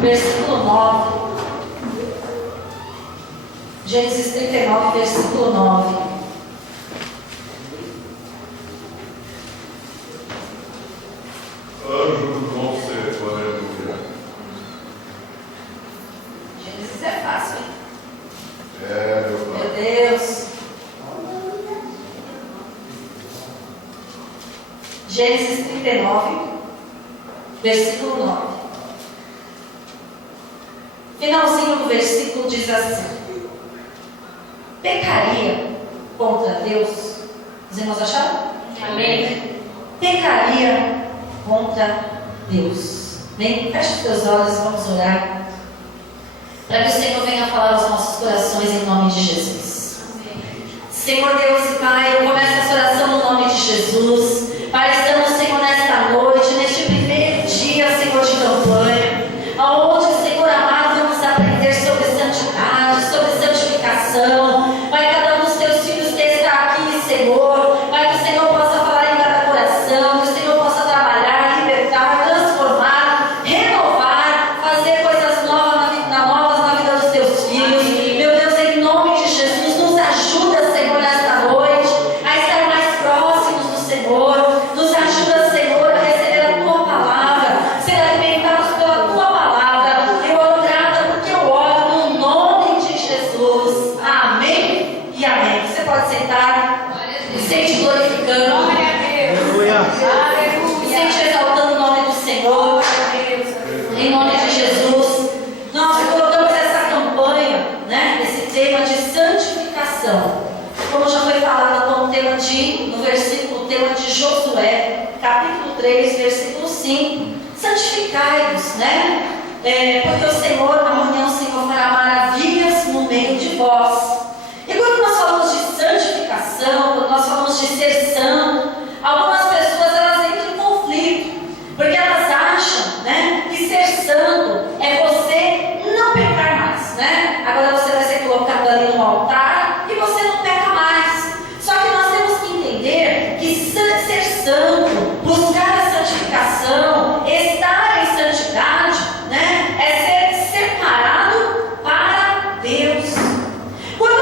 versículo 9. Gênesis 39, versículo 9. Anjo conservo, aleluia. Gênesis é fácil, hein? Meu Meu pai. Deus. Gênesis 39, versículo 9. Finalzinho do versículo diz assim: pecaria contra Deus. Os irmãos acharam? Amém. Pecaria contra Deus. Bem, feche os teus olhos e vamos orar, para que o Senhor venha falar aos nossos corações em nome de Jesus. Senhor Deus e Pai, eu começo essa oração no nome de Jesus. Pai, estamos, Senhor, nesta noite, neste primeiro dia, Senhor, de campanha, aonde, Senhor amado, vamos aprender sobre santidade, sobre santificação. Pai, cada um dos teus filhos que está aqui, Senhor, Pai, que o Senhor possa falar em cada coração, que o Senhor possa trabalhar, libertar, transformar, renovar, fazer coisas novas na vida dos teus filhos. Meu Deus, em nome de Jesus, nos ajuda, Senhor, nesta noite, a estar mais próximos do Senhor. Nos ajuda, Senhor, a receber a Tua palavra, ser alimentados pela Tua palavra. Eu oro grata porque eu oro no nome de Jesus. Amém e amém. Você pode sentar e sente glorificando. Aleluia. Sente exaltando o nome do Senhor. Em nome de Jesus. Nós colocamos essa campanha, né? Esse tema de santificação. Como já foi falado com o tema no versículo, o tema de Josué, capítulo 3, versículo 5. Santificai-vos, né? Porque o Senhor, amanhã o Senhor fará maravilhas no meio de vós. E quando nós falamos de santificação, quando nós falamos de ser santo, algumas pessoas elas entram em conflito, porque elas acham, né, que ser santo é você não pecar mais, né? Agora você vai ser colocado ali no altar e você não peca mais. Só que nós temos que entender que ser santo, buscar a santificação, estar em santidade, né, é ser separado para Deus. Quando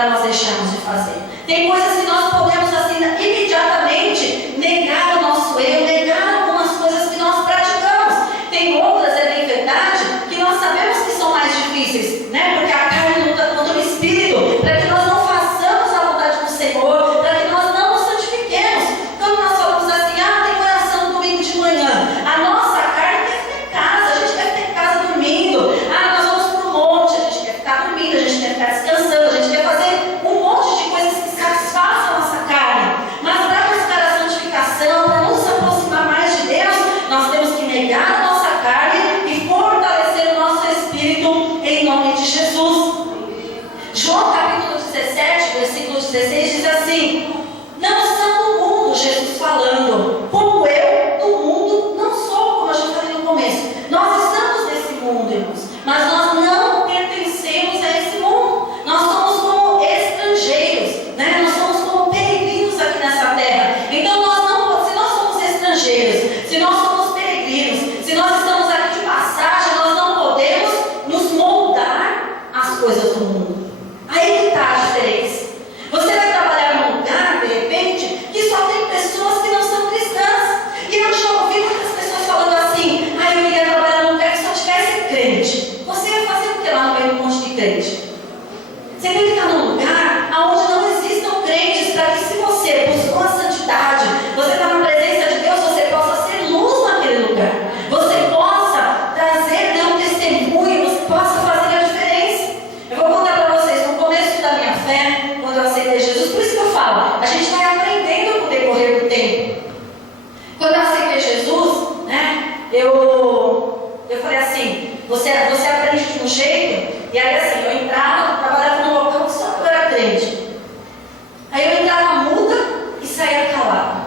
para nós deixarmos de fazer. Tem coisas que nós podemos assim imediatamente negar o nosso eu, negar algumas coisas que nós praticamos. Tem outras, é bem verdade, que nós sabemos que são mais difíceis, né? Porque a carne luta contra o espírito, para que nós não façamos a vontade do Senhor, para que nós não nos santifiquemos. Quando nós falamos assim, tem oração no domingo de manhã, a nossa carne quer ficar em casa, a gente quer ficar em casa dormindo, nós vamos para o monte, a gente quer ficar dormindo, a gente quer ficar descansando, a gente quer fazer um monte de coisas que satisfaçam a nossa carne. Mas para buscar a santificação, para nos aproximar mais de Deus, nós temos que negar a nossa carne e fortalecer o nosso espírito em nome de Jesus. João capítulo 17, versículo 16 diz assim: não são do mundo, Jesus falando, como eu do mundo não sou, como eu já falei no começo. Nós estamos nesse mundo, irmãos, mas nós não pertencemos a esse mundo. Nós somos como estrangeiros, né? Nós somos como peregrinos aqui nessa terra. Então se nós somos estrangeiros, se nós somos peregrinos, se nós estamos aqui de passagem, nós não podemos nos moldar às coisas do mundo. Aí que está a diferença. Você vai trabalhar num lugar, de repente, que só tem pessoas que não são cristãs. E eu já ouvi muitas pessoas falando assim: eu queria trabalhar num lugar que só tivesse crente. Você ia fazer o que lá no meio do monte de crente? Você tem que estar num lugar onde não existam crentes, para que, se você buscou a santidade, você está na presença de Deus, você possa ser luz naquele lugar. Você possa trazer um testemunho, você possa fazer a diferença. Eu vou contar para vocês, no começo da minha fé, quando eu aceitei Jesus, por isso que eu falo, a gente vai aprendendo com o decorrer do tempo. Quando eu aceitei Jesus, né, eu falei assim, você aprende de um jeito, e aí assim, eu trabalhava num local que só eu era crente. Aí eu entrava muda e saía calada.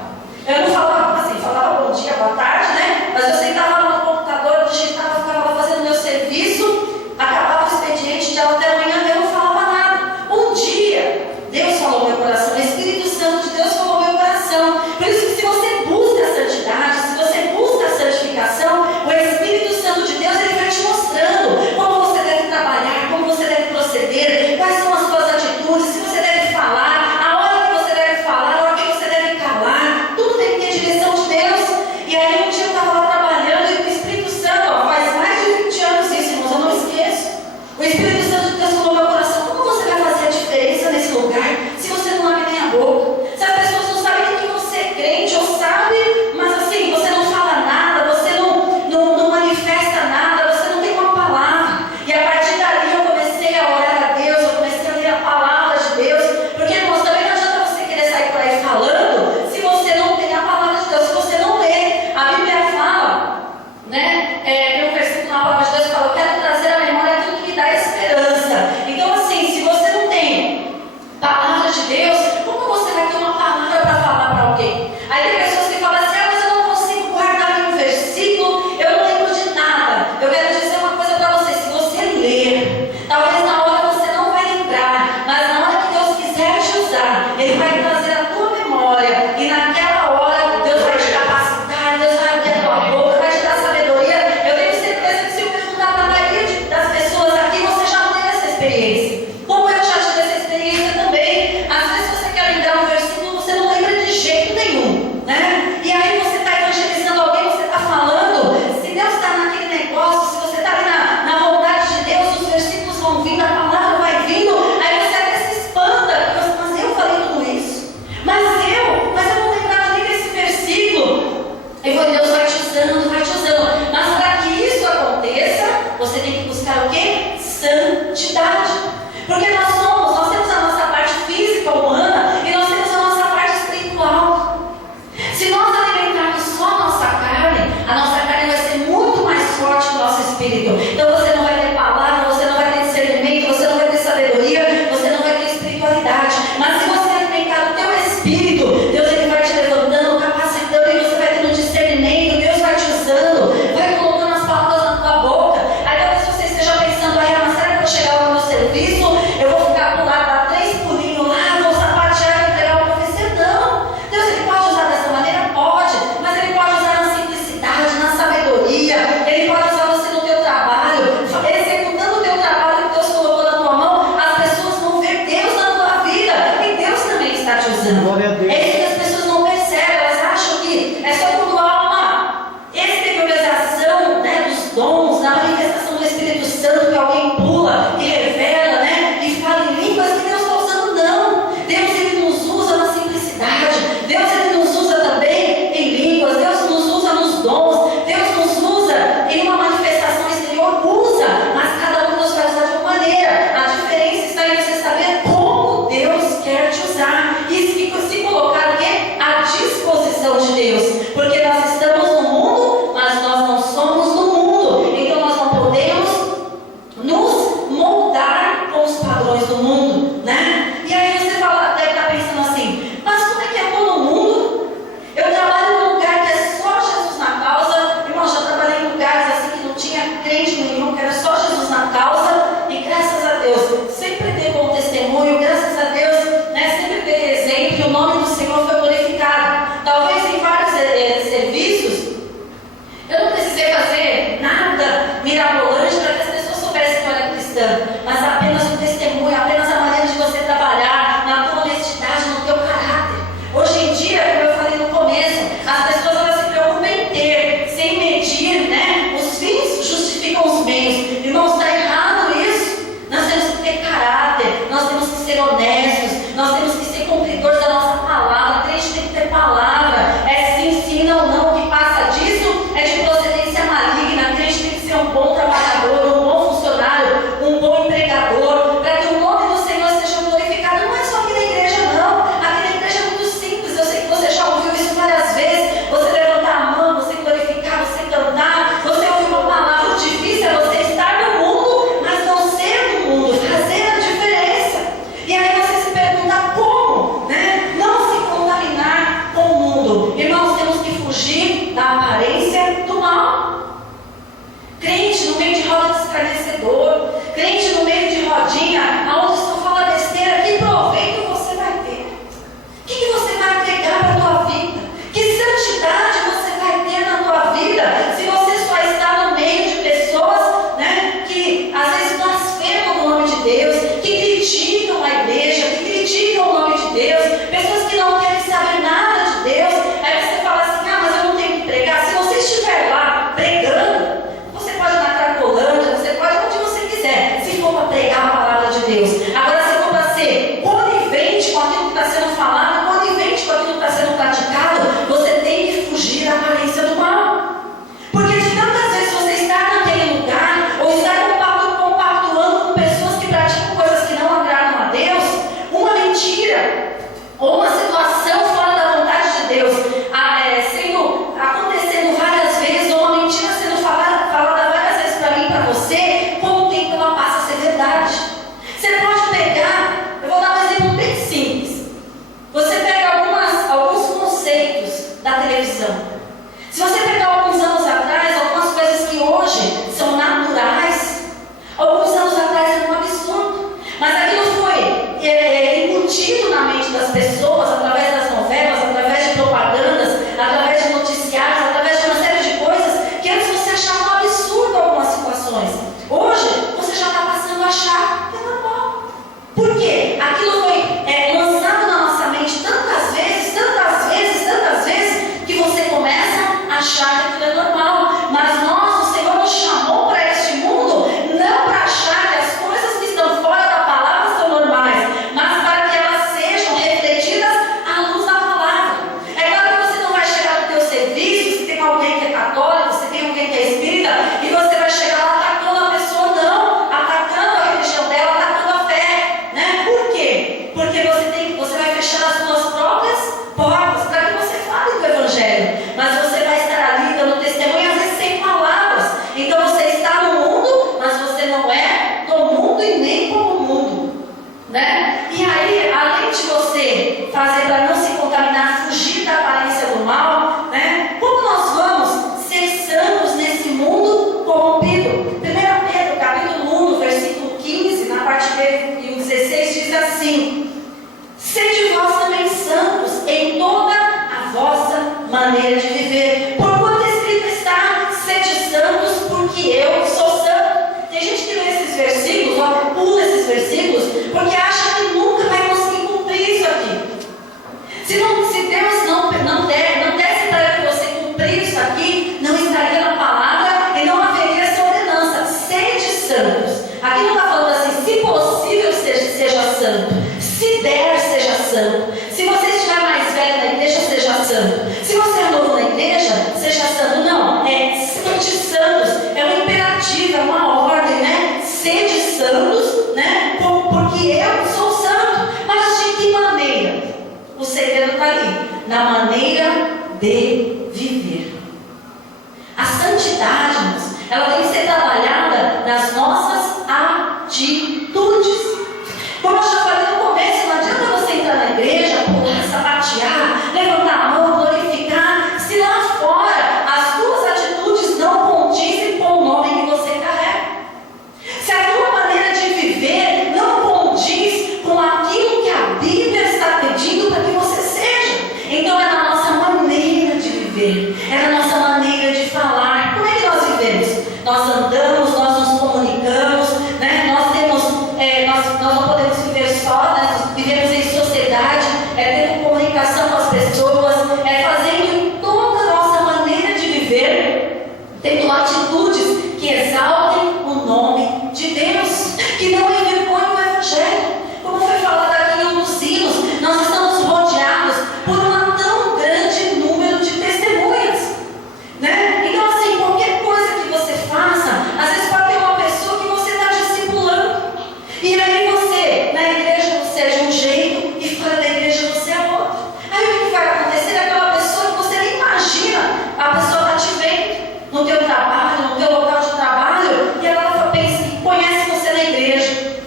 Eu não falava assim, falava bom dia, boa tarde, né, mas eu sentava lá no computador, eu digitava, ficava lá fazendo meu serviço, acabava o expediente de até amanhã, eu não falava nada. Um dia, Deus falou no meu coração, o Espírito Santo de Deus falou no meu coração. Por isso que, se você busca a santidade, se você busca a santificação, o Espírito Santo de Deus, ele vai te mostrando como você deve trabalhar, como você deve proceder, quais são as suas atitudes, se você deve falar, a hora que você deve falar, a hora que você deve calar. Tudo tem que ter direção de Deus. E aí um dia eu estava lá trabalhando e o Espírito Santo, faz mais de 20 anos isso, irmãos, eu não esqueço. O Espírito Santo de Deus falou no meu coração: como você vai fazer a diferença nesse lugar se você não abre nem a boca? Se as pessoas não sabem que você é crente, ou sabe, mas assim, você não fala nada, você não manifesta nada, você não tem uma palavra. E a partir dali eu comecei a orar a Deus, eu comecei a ler a palavra de Deus, porque, irmãos, também não adianta você querer sair por aí falando se você não tem a palavra de Deus, se você não lê. A Bíblia fala, né, tem um versículo na palavra de Deus que fala: eu quero trazer à memória aquilo que dá esperança. Então, assim, se você não tem palavra de Deus, como você vai ter uma palavra para falar para alguém? Aí tem pessoas que falam assim: mas eu não consigo guardar nenhum versículo, eu não lembro de nada. Eu quero dizer uma coisa para você: se você ler, talvez na hora você não vai lembrar, mas na hora que Deus quiser te usar, Ele vai trazer a tua memória, e naquela hora Deus vai te capacitar, Deus vai abrir a tua boca, vai te dar sabedoria. Eu tenho certeza que, se eu perguntar para a maioria das pessoas aqui, você já teve essa experiência, como eu já tive essa experiência também. Às vezes você quer lembrar um versículo, você não lembra de jeito nenhum, né? E aí você está evangelizando alguém, você está falando, se Deus está naquele negócio, se você está ali na vontade de Deus, os versículos vão vindo, a palavra vai vindo, aí você até se espanta: mas eu falei tudo isso, mas eu não lembrava nem desse versículo. E Deus vai te usando, vai te usando. Mas para que isso aconteça, você tem que buscar o quê? Santidade. honestos, nós temos que ser cumpridores da nossa palavra. Crente tem que ter palavra, é sim, sim, não, não. O que passa disso é de procedência maligna. Crente tem que ser um bom trabalhador, um bom funcionário, um bom empregador, para que o nome do Senhor seja glorificado. Não é só aqui na igreja, não. Aqui na igreja é muito simples. Eu sei que você já ouviu isso várias vezes. Você levantar a mão, você glorificar, você cantar, você ouvir uma palavra. O difícil é você estar no mundo, mas não ser do mundo, fazer a diferença. E aí você se pergunta como, né? Não se contaminar com o mundo. Irmãos, temos que fugir da aparência do mal. Crente no meio de roda de escarnecedor, crente no meio de rodinha, aonde estou falando besteira, que proveito você vai ter? O que você vai agregar para a tua vida? Que santidade você vai ter na tua vida se você só está no meio de pessoas, né, que às vezes blasfemam o nome de Deus, que criticam a igreja, que criticam o nome de Deus, pessoas que não querem saber nada de Deus. Aí você fala assim: ah, mas eu não tenho que pregar. Se você estiver lá pregando, você pode ir na Cracolândia, você pode onde você quiser, se for para pregar a palavra de Deus. Agora, se for para ser conivente com aquilo que está sendo falado, conivente com aquilo que está sendo praticado, você tem que fugir da aparência do mal. Porque de tantas vezes você está naquele lugar, ou está compactuando com pessoas que praticam coisas que não agradam a Deus, uma mentira, ou uma situação fora da vontade de Deus, acontecendo várias vezes, ou uma mentira sendo falada várias vezes para mim e para você, com o tempo ela passa a ser verdade. Você pode pegar, eu vou dar um exemplo bem simples. Você pega alguns conceitos da televisão. Se você pegar alguns anos atrás, algumas coisas que hoje são naturais, alguns anos atrás era um absurdo, mas aquilo foi embutido na mente das pessoas através das novelas, através de propagandas, através de noticiários, através de uma série de coisas que antes você achava um absurdo algumas situações. Hoje você já está passando a achar que é normal. Por quê? Aquilo foi lançado na nossa mente tantas vezes, que você começa a achar que aquilo é normal. Mas o Senhor nos chamou para este mundo não para achar que as coisas que estão fora da palavra são normais, mas para que elas sejam refletidas à luz da palavra. É claro que você não vai chegar no teu serviço, se tem alguém que é católico, se tem alguém que é espírita, e você vai chegar lá atacando a pessoa, não, atacando a religião dela, atacando a fé, né? Por quê? Porque você vai fechar as suas próprias portas para que você fale do Evangelho, mas você vai estar ali dando testemunho, às vezes sem palavras. Então você está no mundo, mas você não é do mundo e nem como o mundo, né? E aí, além de você fazer para não se contaminar, fugir da aparência do mal, né? Como nós vamos ser santos nesse mundo corrompido? 1 Pedro, capítulo 1, versículo 15, na parte B e o 16, diz assim: sede vós também santos em toda a vossa maneira de viver, porquanto escrito está: sede santos, porque eu sou santo. Tem gente que lê esses versículos, ou pula esses versículos, porque acha que nunca vai conseguir cumprir isso aqui. Se Deus não desse para que você cumprir isso aqui, não estaria na palavra e não haveria essa ordenança: sede santos. Aqui não está falando assim: se possível seja santo, se der seja santo, se você estiver mais velho na igreja seja santo, se você é novo na igreja seja santo. Não, é sede santos, é um imperativo, é uma ordem, né? Sede santos, né? Porque eu sou santo. Mas de que maneira? O segredo está ali, na maneira de viver. A santidade, ela tem que ser trabalhada nas nossas atitudes. Como eu já falei no começo, não adianta você entrar na igreja, pular, sapatear, levantar a mão, glorificar, se lá fora as tuas atitudes não condizem com o nome que você carrega. Se a tua maneira de viver não condiz com aquilo que a Bíblia está pedindo para que você seja, então é na nossa maneira de viver, é na nossa maneira de falar. Como é que nós na igreja você é de um jeito e fora da igreja você é outro. Aí o que vai acontecer? Aquela pessoa que você nem imagina, a pessoa está te vendo no teu trabalho, no teu local de trabalho, e ela pensa, conhece você na igreja.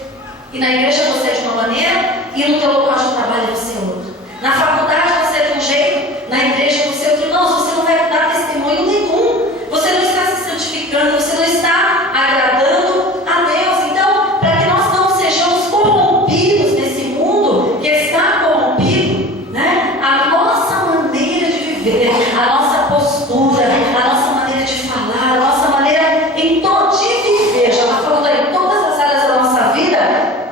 E na igreja você é de uma maneira, e no teu local de trabalho você é outro. Na faculdade você é de um jeito, na igreja você é outro. Irmãos, você não vai dar testemunho nenhum. Você não está se santificando, você não está agradando a Deus. Então, para que nós não sejamos corrompidos nesse mundo que está corrompido, né? A nossa maneira de viver, a nossa postura, a nossa maneira de falar, a nossa maneira de viver, já está falando aí, em todas as áreas da nossa vida,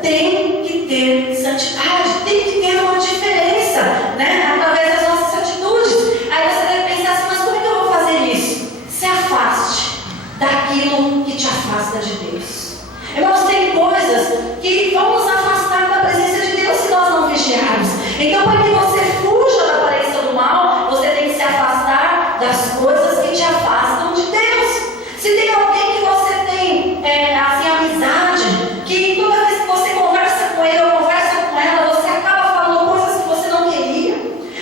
tem que ter santidade, tem que ter uma diferença, né? Através das nossas atitudes. Aí você deve pensar assim, mas como é que eu vou fazer isso? Se afaste daquilo que te afasta de Deus. Irmãos, tem coisas que vão nos afastar da presença de Deus se nós não vigiarmos. Então, para que você fuja da aparência do mal, você tem que se afastar das coisas que te afastam de Deus. Se tem alguém que você tem assim, amizade, que toda vez que você conversa com ele ou conversa com ela, você acaba falando coisas que você não queria,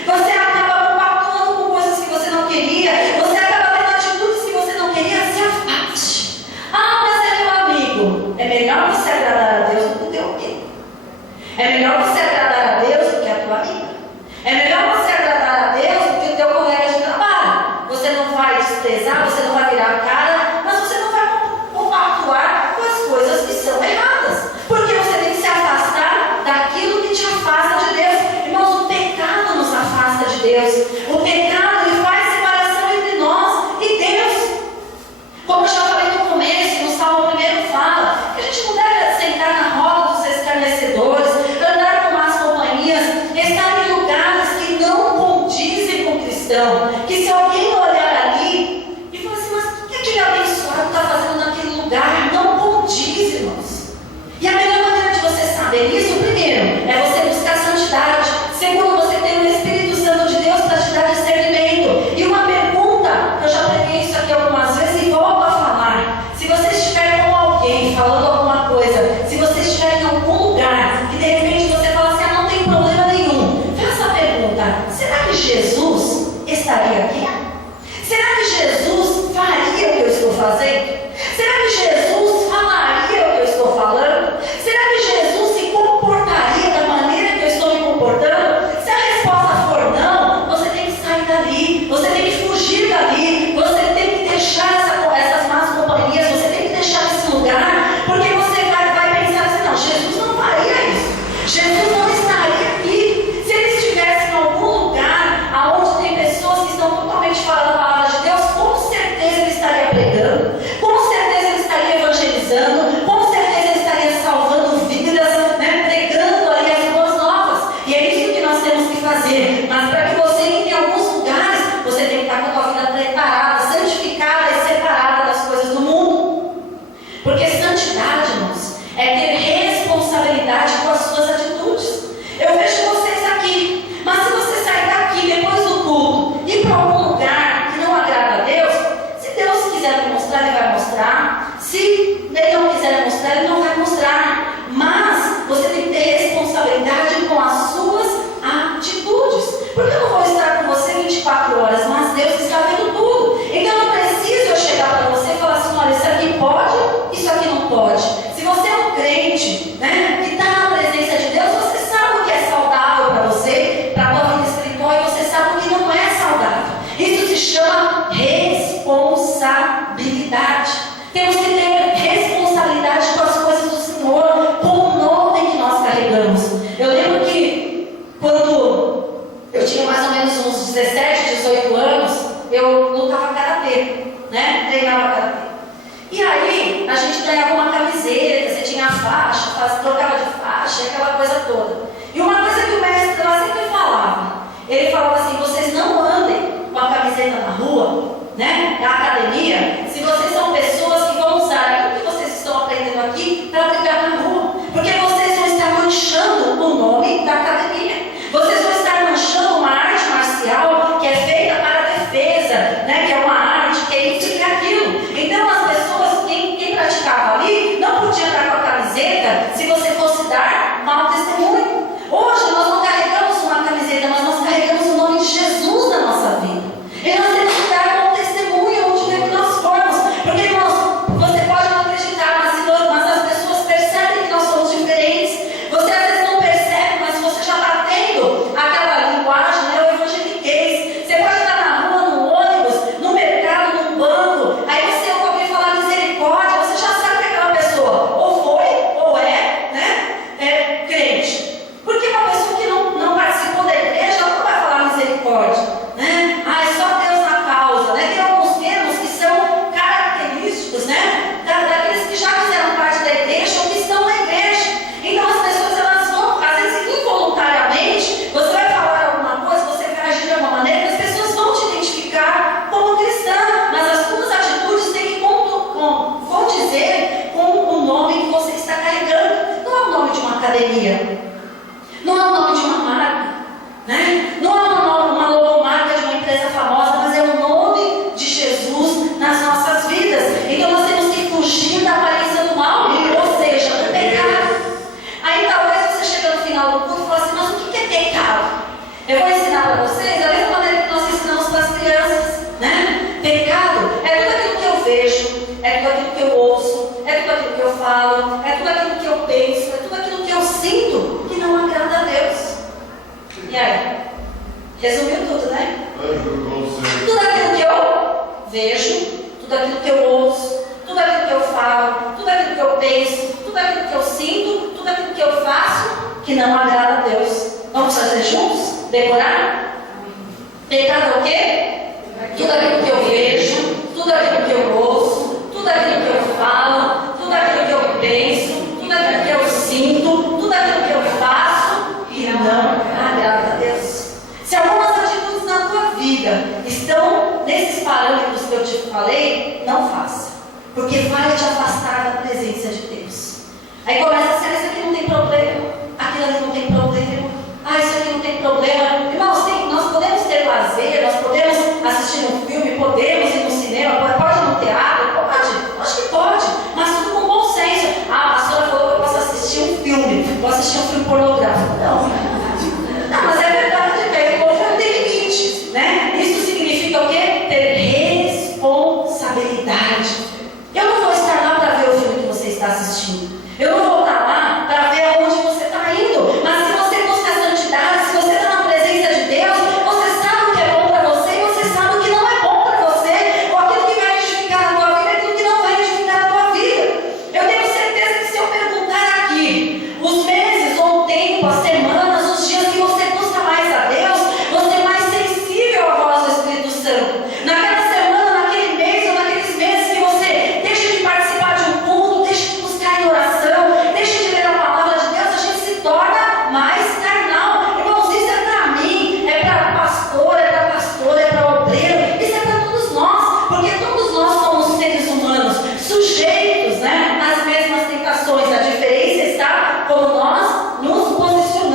você acaba compactuando com coisas que você não queria, você acaba tendo atitudes que você não queria, se afaste. Ah, mas é meu amigo. É melhor você agradar a Deus do que o teu amigo. É melhor você agradar a Deus do que a tua amiga. É melhor você agradar a Deus do que o teu colega de trabalho. Você não vai desprezar, você não vai virar a cara, mas você não vai compactuar com as coisas que são erradas. Porque você tem que se afastar daquilo que te afasta de Deus. Irmãos, o pecado nos afasta de Deus. O pecado, ele faz separação entre nós e Deus. Como eu já falei no começo, no Salmo 1 fala que a gente não deve sentar na roda dos escarnecedores, andar com más companhias, estar em lugares que não condizem com o cristão. Que se alguém olhar ali e falar assim, mas o que aquele abençoado está fazendo naquele lugar? Não condiz, irmãos. E a melhor maneira de você saber isso, primeiro, é você buscar santidade. Segundo, você ter o Espírito Santo de Deus para te dar discernimento. E uma pergunta, eu já preguei isso aqui algumas vezes e volto a falar. Se você estiver com alguém falando alguma coisa, se você estiver em algum lugar e de repente você fala assim, não tem problema nenhum, faça a pergunta, será que Jesus estaria aqui? Será que Jesus faria o que eu estou fazendo? Será que Jesus falaria o que eu estou falando? Será que Jesus se comportaria da maneira que eu estou me comportando? Se a resposta for não, você tem que sair dali, você tem que fugir dali, você tem que deixar essas más companhias, você tem que deixar esse lugar, porque você vai pensar assim, não, Jesus não faria isso, Jesus não estaria aqui. Se ele estivesse em algum lugar onde tem pessoas que estão totalmente fora da palavra de Deus, com certeza ele estaria pregando, com certeza ele estaria evangelizando, com certeza ele estaria salvando vidas, né, pregando ali as boas novas. E é isso que nós temos que fazer. Mas para que você entre em alguns lugares, você tem que estar com a tua vida preparada, santificada e separada das coisas do mundo. Porque santidade, irmãos, é ter responsabilidade com as suas atitudes. Eu vejo vocês aqui, mas se você sair daqui depois do culto e ir para algum lugar que não agrada a Deus, se Deus quiser me mostrar, ele vai mostrar. Se ele não quiser mostrar, ele não vai mostrar. Mas você tem que ter responsabilidade com as suas atitudes. Porque eu não vou estar com você 24 horas, mas Deus está vendo tudo. Então não preciso eu chegar para você e falar assim, olha, isso aqui pode, isso aqui não pode. Se você é um crente, né, que está na presença de Deus, você sabe o que é saudável para você, para a tua vida espiritual, e você sabe o que não é saudável. Isso se chama responsabilidade. Temos que ter responsabilidade com as coisas do Senhor, com o nome que nós carregamos. Eu lembro que quando eu tinha mais ou menos uns 17, 18 anos, eu lutava karatê, né? Treinava karatê. E aí, a gente ganhava uma camiseta, você tinha a faixa, trocava de faixa, aquela coisa toda. E uma coisa que o mestre lá sempre falava, ele falava assim, vocês não andem com a camiseta na rua, né? Na academia, se vocês são pessoas que vão usar aquilo que vocês estão aprendendo aqui para brigar na rua. Porque vocês vão estar manchando o nome da academia. Vocês vão estar manchando uma arte marcial que é feita para a defesa, né? Que é uma arte, que é isso e aquilo. Então as pessoas, quem praticava ali, não podia andar com a camiseta se você fosse dar crente. Porque uma pessoa que não participou da igreja, ela não vai falar misericórdia, né? Ah, é só Deus na causa, né? Tem alguns termos que são característicos, né? Daqueles que já fizeram parte da igreja ou que estão na igreja. Então as pessoas, elas vão, às vezes involuntariamente, você vai falar alguma coisa, você vai agir de alguma maneira, as pessoas vão te identificar como cristã, mas as suas atitudes têm que condizer com o nome que você está carregando. Não é o nome de uma academia, não é o nome de uma marca, né? Não é uma logomarca de uma empresa famosa, mas é o nome de Jesus nas nossas vidas. Então nós temos que fugir da aparência do mal, ou seja, do pecado. Aí talvez você chega no final do culto e fale assim, mas o que é pecado? Eu vou ensinar para vocês da mesma maneira que nós ensinamos para as crianças, né? Pecado é tudo aquilo que eu vejo, é tudo aquilo que eu ouço, é tudo aquilo que eu falo, é tudo aquilo que eu penso, é tudo aquilo que eu sinto que não agrada a Deus. E aí? Resumiu tudo, né? Tudo aquilo que eu vejo, tudo aquilo que eu ouço, tudo aquilo que eu falo, tudo aquilo que eu penso, tudo aquilo que eu sinto, tudo aquilo que eu faço que não agrada a Deus. Vamos fazer juntos? Decorar? Pecado é o quê? Tudo aquilo que eu vejo, tudo aquilo que eu ouço, tudo aquilo que eu falo, tudo aquilo que eu penso, tudo aquilo que eu sinto, tudo aquilo que eu faço que não agrada a Deus. Se algumas atitudes na tua vida estão nesses parâmetros que eu te falei, não faça, porque vai te afastar da presença de Deus. Aí começa a ser, isso aqui não tem problema, aquilo ali não tem problema, isso aqui não tem problema. Irmãos, nós podemos ter lazer, nós podemos assistir um filme, podemos ir no cinema, pode ir no teatro, pode, acho que pode, mas tudo com bom senso. A pastora falou que eu posso assistir um filme, posso assistir um filme pornográfico. Não, mas é verdade, o povo tem limite, né? Isso significa o quê? Ter responsabilidade. Eu não vou estar lá para ver o filme que você está assistindo, eu não vou estar lá para ver aonde você está indo, mas se você busca a santidade, se você está na presença de Deus, você sabe o que é bom para você e você sabe o que não é bom para você, ou aquilo que vai edificar a tua vida e aquilo que não vai edificar a tua vida. Eu tenho certeza que se eu perguntar aqui os meses ou o tempo, as semanas, os dias que você busca mais a Deus, você é mais sensível à voz do Espírito Santo. Naquela semana, naquele mês ou naqueles meses que você deixa de participar de um culto, deixa de buscar em oração, deixa de ler a palavra de Deus, a gente se torna mais carnal. Irmãos, isso é para mim, é para pastor, é para pastor, é para obreiro, isso é para todos nós, porque todos nós somos seres humanos, sujeitos, né, às mesmas tentações. A diferença está como nós nos posicionamos.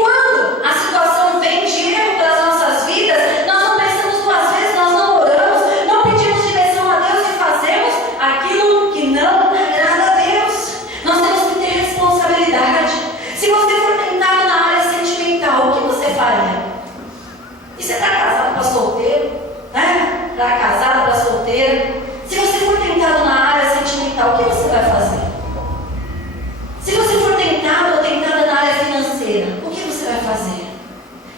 quando a situação vem de erro para as nossas vidas, nós não pensamos duas vezes, nós não oramos, não pedimos direção a Deus e fazemos aquilo que não agrada a Deus. Nós temos que ter responsabilidade. Se você for tentado na área sentimental, o que você faria? E você está casado para solteiro? Né? Está casado para solteiro? Se você for tentado na área sentimental, o que você vai fazer? Se você for tentado ou tentada na área financeira, o que você vai fazer?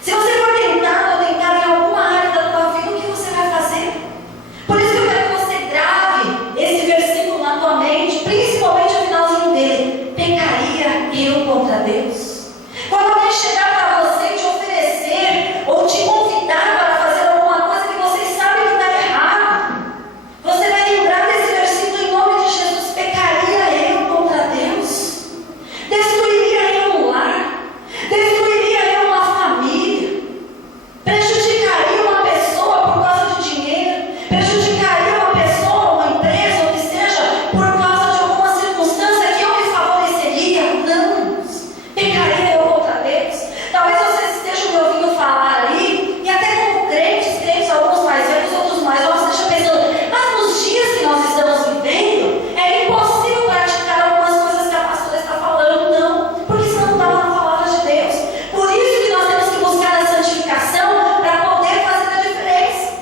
Se você for tentado ou tentada em alguma área da tua vida, o que você vai fazer? Por isso que eu quero que você grave esse versículo na tua mente, principalmente o finalzinho dele. Pecaria eu contra Deus? Quando alguém chegar para você e te oferecer ou te convidar para fazer alguma coisa que você sabe que está errado, você vai lembrar desse versículo em nome de Jesus. Pecaria eu contra Deus? Destruiria eu um lar? Destruiria eu uma família? Prejudicaria uma pessoa por causa de dinheiro? Prejudicaria uma pessoa, uma empresa, ou que seja, por causa de alguma circunstância que eu me favoreceria? Não. Pecaria eu contra Deus? Talvez vocês estejam me ouvindo falar aí, e até como crentes, alguns mais velhos, outros mais novos, estejam pensando, mas nos dias que nós estamos vivendo, é impossível praticar algumas coisas que a pastora está falando. Não, porque isso não está na palavra de Deus. Por isso que nós temos que buscar a santificação para poder fazer a diferença.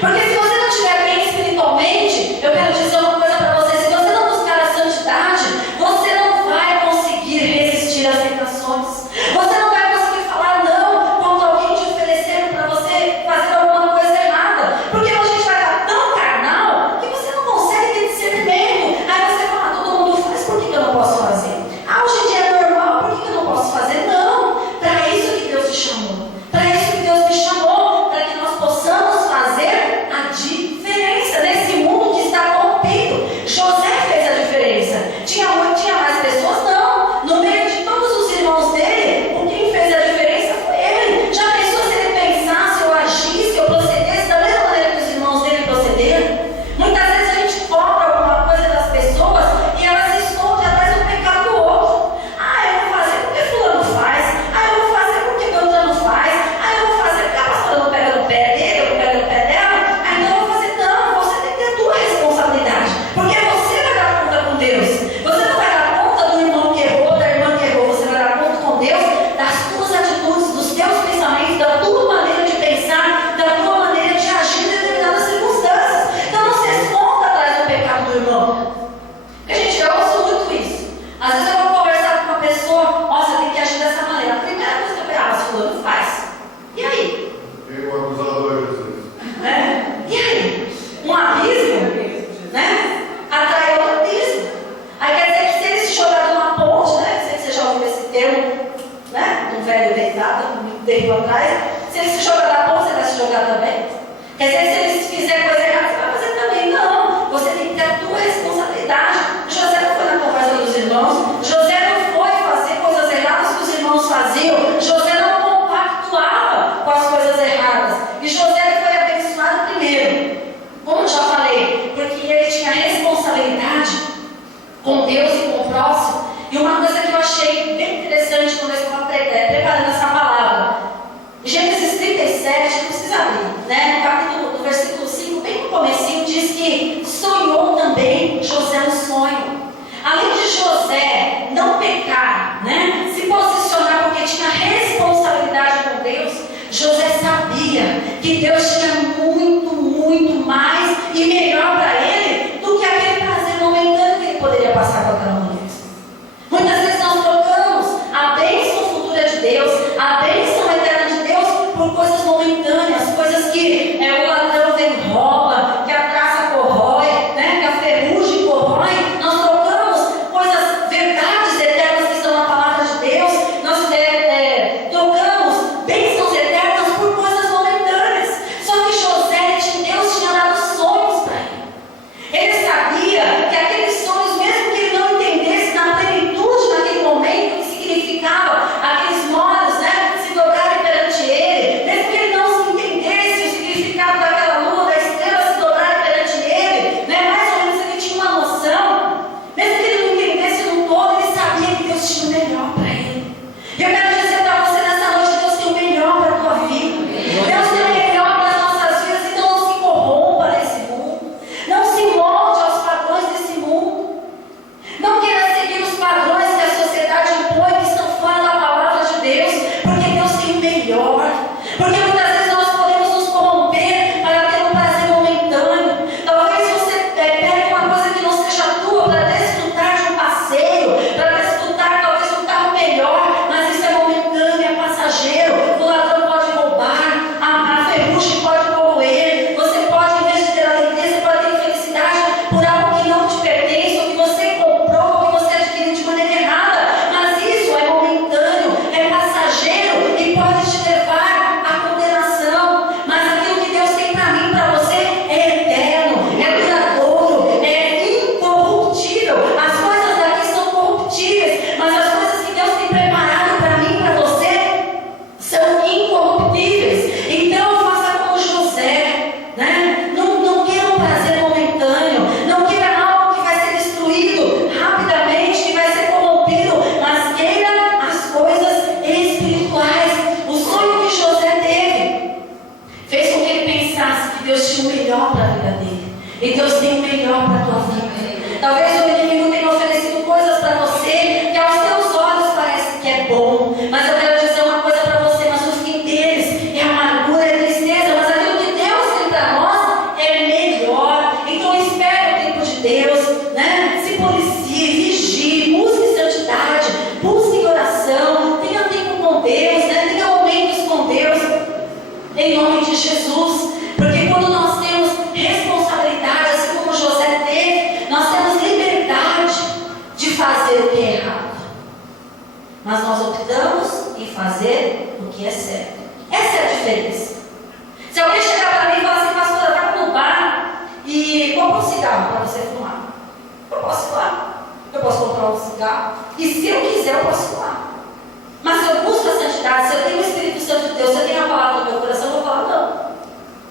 Porque se você não estiver bem espiritualmente, eu quero dizer uma coisa para você: se você não buscar a santidade, você não vai conseguir resistir às tentações. Você não vai conseguir falar não quando alguém te oferecer para você fazer alguma coisa errada. Porque a gente vai estar tão carnal que você não consegue ter discernimento. Aí você fala, todo mundo faz, por que eu não posso fazer? Hoje em dia é normal, por que eu não posso fazer? Não, para isso que Deus te chamou. Para isso que Deus me chamou, para que nós possamos fazer a diferença nesse mundo que está corrompido. José fez a diferença. Tinha mais pessoas? Não. No meio de todos os irmãos dele, quem fez a diferença foi ele. Já pensou se ele pensasse, ou agisse, ou procedesse da mesma maneira que os irmãos dele procederam? Muitas vezes a gente cobra alguma coisa das pessoas e elas se escondem atrás do pecado do outro. Eu vou fazer porque fulano faz. Eu vou fazer porque Beltrano faz. Eu vou fazer porque a pastora não pega no pé dele, eu não pego no pé dela. Então eu vou fazer. Não, você tem que ter a tua responsabilidade. Porque você vai dar conta com Deus. Você não vai dar conta do irmão que errou, da irmã que errou. Você vai dar conta com Deus das tuas atitudes, dos teus pensamentos, da tua maneira de pensar, da tua maneira de agir em determinadas circunstâncias. Então não se esconda atrás do pecado do irmão. Eu ouço muito isso. Às vezes eu vou conversar com uma pessoa, você tem que agir dessa maneira. A primeira coisa que eu penso, mas fulano faz. E aí? Tem um acusador, Jesus. E aí? Um abismo, né? Atrai outro abismo. Aí quer dizer que se ele se jogar de uma ponte, né? Não sei se você já ouviu esse termo, né? Um velho deitado, muito tempo atrás. Se ele se jogar da ponte, você vai se jogar também. Quer dizer que se ele fizer coisa errada, você vai fazer também. Não. Você tem que ter a tua responsabilidade. José não foi na conversa dos irmãos. José não foi fazer coisas erradas que os irmãos faziam. José não compactuava com as coisas erradas. E José foi abençoado primeiro. Como eu já falei, porque ele tinha responsabilidade com Deus e com o próximo. E uma coisa que eu achei bem interessante quando eu estava preparando essa palavra, Gênesis 37, não precisa abrir, né? No capítulo, no versículo 5, bem no comecinho, diz que sonhou também José um sonho. Além de José não pecar, né? Se posicionar porque tinha responsabilidade E Deus tem o melhor para a tua vida. Talvez o inimigo tenha oferecido coisas para você que aos teus olhos parece que é bom. Mas eu quero dizer uma coisa para você, mas o fim deles é amargura, é tristeza. Mas aquilo que Deus tem para nós é melhor. Então espere o tempo de Deus, né? Se policie, vigie, busque santidade, busque oração, tenha tempo com Deus, né? Tenha momentos com Deus, em nome de Jesus. Porque quando nós temos responsabilidade, assim como José teve, nós temos liberdade de fazer o que é errado. Mas nós optamos em fazer o que é certo. Essa é a diferença. Se alguém chegar para mim e falar assim, pastora, vai no bar e compra um cigarro para você fumar. Eu posso fumar. Eu posso comprar um cigarro. E se eu quiser, eu posso fumar. Mas se eu busco a santidade, se eu tenho o Espírito Santo de Deus, se eu tenho a palavra no meu coração, eu vou falar, não.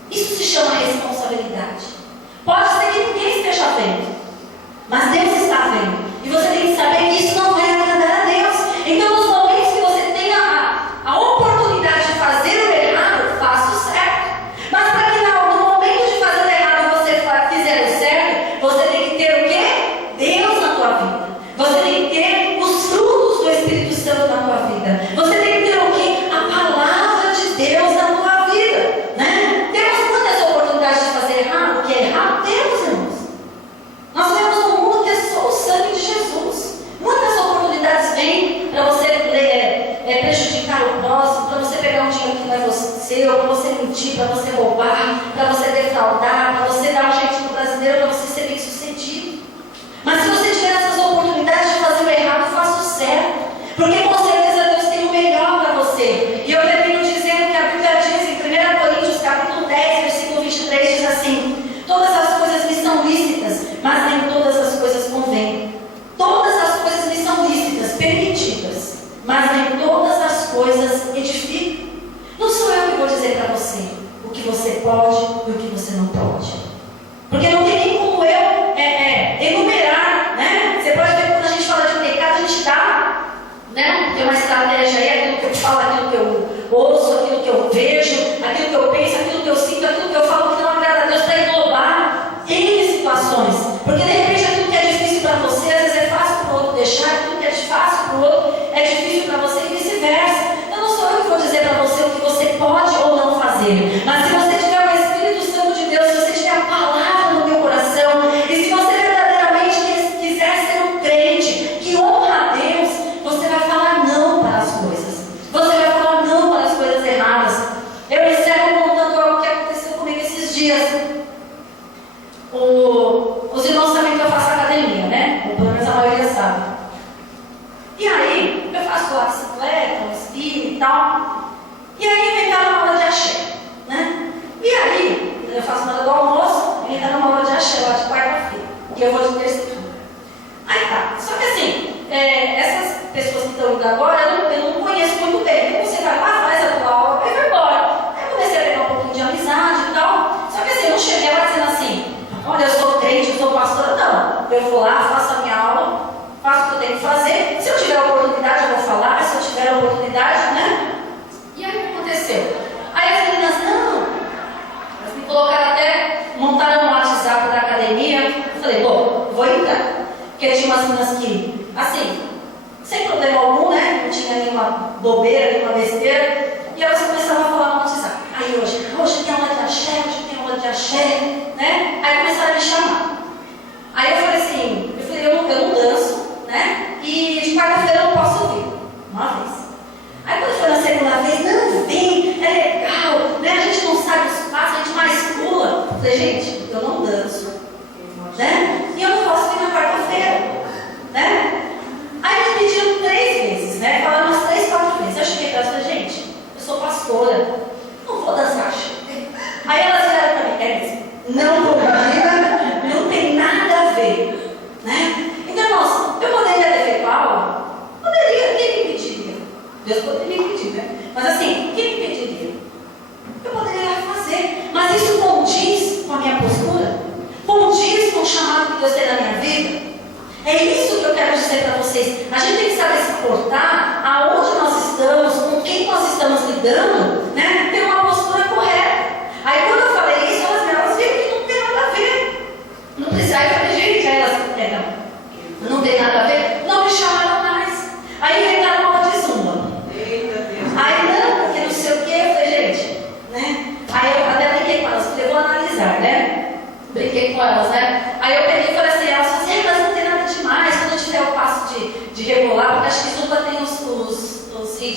Isso se chama responsabilidade. Pode ser que ninguém esteja vendo, mas Deus está vendo. E você tem que saber que isso não vai agradar a Deus. Então, nos momentos que você tenha a oportunidade de fazer o errado, faça o certo. Mas para que no momento de fazer o errado você fizer o certo, você tem que ter o quê? Deus na tua vida. Você tem que ter os frutos do Espírito Santo na tua vida. Você tem que ter o quê? A palavra de Deus na tua vida, né? Temos muitas oportunidades de fazer errado. O que é errado? Temos, irmãos. Nós vemos no mundo que é só o sangue de Jesus. Muitas oportunidades vêm para você prejudicar o próximo, para você pegar um dinheiro que não é seu, para você mentir, para você roubar, para você defraudar, para você dar um jeitinho brasileiro, para você ser bem sucedido. Mas se você tiver essas oportunidades de fazer o errado, faça o certo, porque com certeza Deus tem o melhor para você. E eu termino dizendo que a Bíblia diz em 1 Coríntios capítulo 10, versículo 23, diz assim: todas as coisas me são lícitas, mas nem todas as coisas convêm. Todas as coisas me são lícitas, permitidas, mas nem todas as coisas edificam. Não sou eu que vou dizer para você o que você pode e o que você não pode, porque não tem nem como eu enumerar, né? Você pode ver que quando a gente fala de pecado, a gente dá, né? Tem uma estratégia aí, aquilo que eu falo, aquilo que eu ouço, aquilo que eu vejo, aquilo que eu penso, aquilo que eu sinto, aquilo que eu falo que não agrada a Deus, para englobar N situações. Porque de repente aquilo que é difícil para você, às vezes é fácil para o outro deixar, aquilo que é fácil para o outro é difícil para você e vice-versa. Então não sou eu que vou dizer para você o que você pode ou não fazer. Mas se você tiver o Espírito Santo de Deus, se você tiver a palavra no teu coração, e se você verdadeiramente quiser ser um crente que honra a Deus, você vai falar não para as coisas. Você vai falar não para as coisas erradas. Eu encerro contando algo que aconteceu comigo esses dias. Os irmãos sabem que eu faço academia, né? Ou pelo menos a maioria sabe. E aí, eu faço lá bicicleta, espírito e tal. E aí, vem dar uma aula de axé, né? E aí, eu faço na hora do almoço, vem dar uma aula de axé lá de quarta-feira, que eu vou de terça-feira. Aí tá. Só que assim, essas pessoas que estão indo agora, eu não conheço muito bem. Então você vai lá, faz a tua aula e vai embora. Aí eu comecei a pegar um pouquinho de amizade e tal. Só que assim, eu não cheguei lá dizendo assim: olha, eu sou crente, eu sou pastora. Não. Eu vou lá, faço a minha aula, faço o que eu tenho que fazer. Se eu tiver a oportunidade, eu vou falar. Se eu tiver a oportunidade, né? E aí o que aconteceu? Aí as meninas, não. Elas me colocaram até, montaram um WhatsApp da academia. Eu falei, bom, vou entrar. Porque tinha umas meninas que, assim, sem problema algum, né? Não tinha nenhuma bobeira, nenhuma besteira. E elas começaram a falar no WhatsApp. Aí hoje tem aula de axé, hoje tem aula de axé, né? Aí começaram a me chamar. Aí eu falei assim, eu não danço, né? E de quarta-feira eu não posso vir. Uma vez. Aí quando foi na segunda vez, não, vem, é legal, né? A gente não sabe os passos, a gente mais pula. Eu falei, gente, eu não danço, né? E eu não posso vir na quarta-feira, né? Aí eles pediram 3 vezes, né? Falaram umas 3, 4 vezes. Eu cheguei para ela e falei, gente, eu sou pastora, não vou dançar. Aí elas vieram para mim, não combina, não tem nada a ver, né? Então, irmãos, eu poderia ter feito aula? Poderia, quem me impediria? Deus poderia me impedir, né? Mas assim, quem me impediria? Eu poderia fazer, mas isso condiz com a minha postura? Condiz com o chamado que Deus tem na minha vida? É isso que eu quero dizer para vocês. A gente tem que saber se portar aonde nós estamos, com quem nós estamos lidando, né? Ter uma postura correta. Aí quando eu falei isso, elas viram que não tem nada a ver.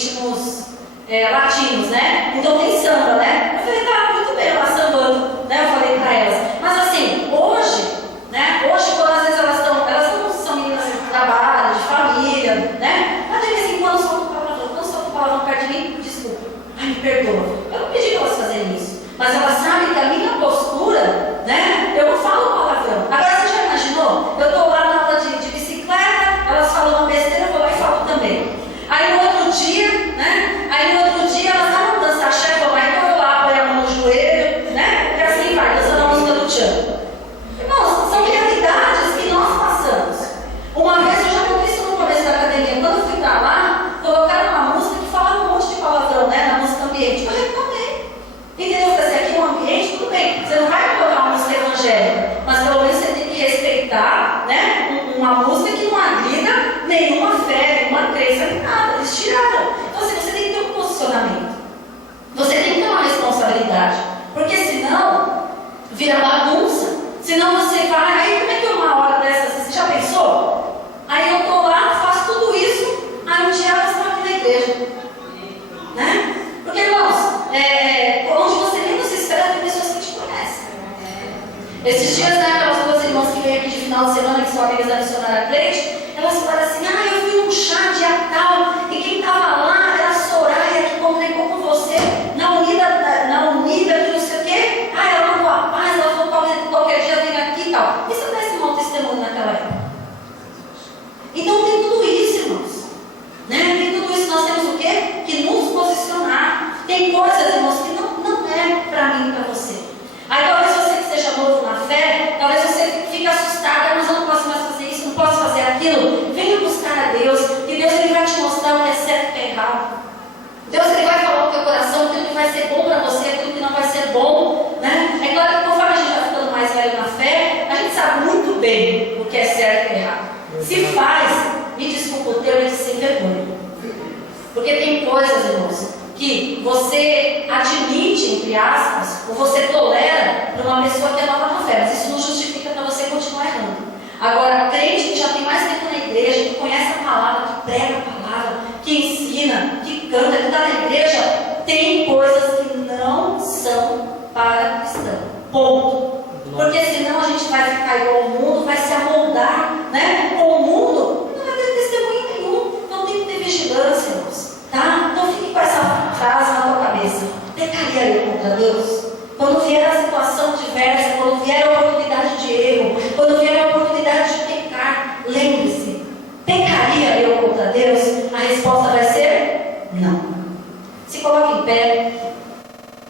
ritmos latinos, né? Então tem samba, né? Eu falei, tá, muito bem, ela sambando, né? Eu falei pra elas. Mas assim, hoje, né? Hoje, quando às vezes elas não são meninas de trabalho, de família, né? Mas de vez em quando soltam palavrão. Quando soltam palavrão perto de mim, desculpa. Ai, me perdoa. Eu não pedi pra elas fazerem isso. Mas elas sabem que a minha postura, né? Eu não falo palavrão. Agora você já imaginou? Eu tô lá na aula de bicicleta, elas falam uma besteira, eu vou lá e falo também. Aí no outro dia, né? Elas vão dançar chefe, então eu lá apoio a mão no joelho, né? Porque assim vai, dançando a música do Tchan. Irmãos, são realidades que nós passamos. Uma vez eu já contei isso no começo da academia. Quando eu fui pra lá, colocaram uma música que falava um monte de palavrão, né? Na música ambiente. Eu reclamei. Entendeu? Eu falei, aqui é um ambiente, tudo bem. Você não vai colocar uma música evangélica, mas pelo menos você tem que respeitar, né? Uma música que não agrida nenhuma fé, nenhuma crença, nem nada. Eles tiraram. Então, assim, você tem que ter um posicionamento. Você tem que ter uma responsabilidade. Porque senão, vira bagunça. Senão você vai. Aí, como é que uma hora dessas, você já pensou? Aí eu tô lá, faço tudo isso. Aí um dia elas estão aqui na igreja. Né? Porque, irmãos, onde você menos se espera, tem pessoas que te conhecem. Esses dias, né, aquelas duas irmãs que vêm aqui de final de semana, que são amigas da missionária Cleide, elas falaram assim, eu fui num chá dia tal, e quem estava lá era a Soraya, que congregou com você na unida, que não sei o quê. Ela mandou a paz, ela falou, qualquer dia vem aqui e tal. E se eu desse um mau testemunho naquela época? Então tem tudo isso, irmãos. Né? Tem tudo isso, nós temos o quê? Que nos posicionar. Tem coisas, irmãos, que não é para mim e para você. Aí talvez você que esteja novo na fé, talvez você fique assustado, mas eu não posso mais fazer isso, não posso fazer aquilo. Venha buscar a Deus, que Deus ele vai te mostrar o que é certo e o que é errado. Deus ele vai falar no teu coração aquilo que vai ser bom para você, aquilo que não vai ser bom. Né? É claro que conforme a gente vai ficando mais velho na fé, a gente sabe muito bem o que é certo e o que é errado. Se faz, me desculpa, o teu é de sem vergonha. Porque tem coisas, irmãos, que você admite, entre aspas, ou você tolera para uma pessoa que é nova na fé, mas isso não justifica para você continuar errando. Agora, crente que já tem mais tempo na igreja, que conhece a palavra, que prega a palavra, que ensina, que canta, que está na igreja, tem coisas que não são para cristão. Ponto. Porque senão a gente vai ficar igual ao mundo, vai se amoldar, né? Com o mundo, não vai ter testemunho nenhum. Então tem que ter vigilância, irmãos. Tá? Então fique com essa frase na tua cabeça. Pecaria eu contra Deus? Quando vier a situação diversa,